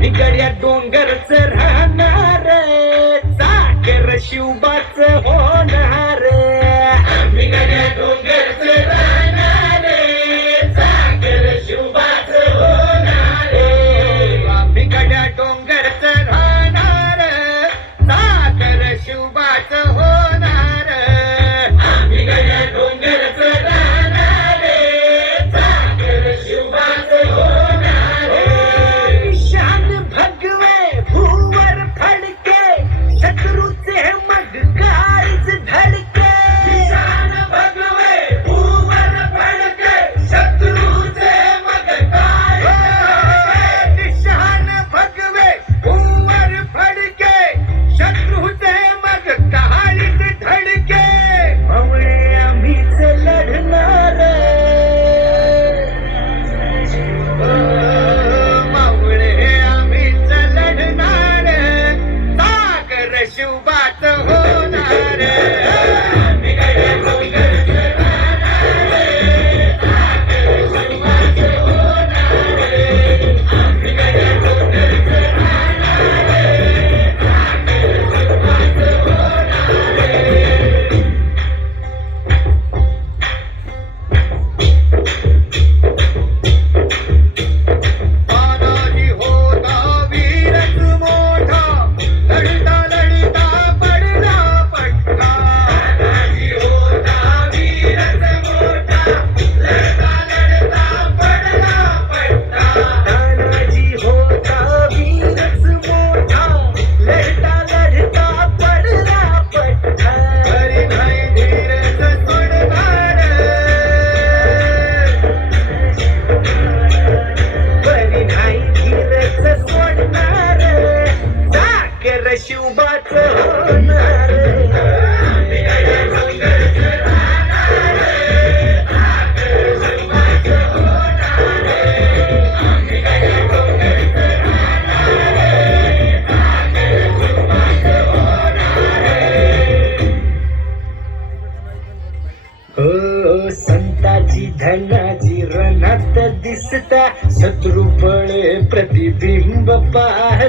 बिगड्या डोंगरच राहणार साखर शिवबाच होणार बिगड्या डोंगरच राहणार साखर शिवबाच होणार बिगड्या डोंगरच राहणार साखर शिवबाच होणार बिगड्या डोंगरच राहणार साखर शिवबाच होणार शान भगवे भूवर फडके शत्रूचे मग काळीच धडके शान भगवे भूवर फडके शत्रूचे मग काळीच शान भगवे भूवर फडके शत्रूचे मग काळीच धडके मावळे आम्हीच लढणार मावळे आम्हीच लढणार सागर शिवबाच होणार बिगड्या डोंगरच राहणार सागर शिवबाच होणार बिगड्या डोंगरच राहणार सागर शिवबाच होणार तानाजी होता वीरच मोठा लढता लढता पडला पट्टा तानाजी होता वीरच मोठा लढता लढता पडला पट्टा तानाजी होता वीरच मोठा लढता लढता पडला पट्टा हरी नाही धीरच सोडणार बरी नाही धीरच सोडणार साखर शिवबाच होणार बिगड्या डोंगरच राहणार साखर शिवबाच होणार बिगड्या डोंगरच राहणार साखर शिवबाच होणार संताजी धनाजी रणात दिसता शत्रू पळे प्रतिबिंब पाह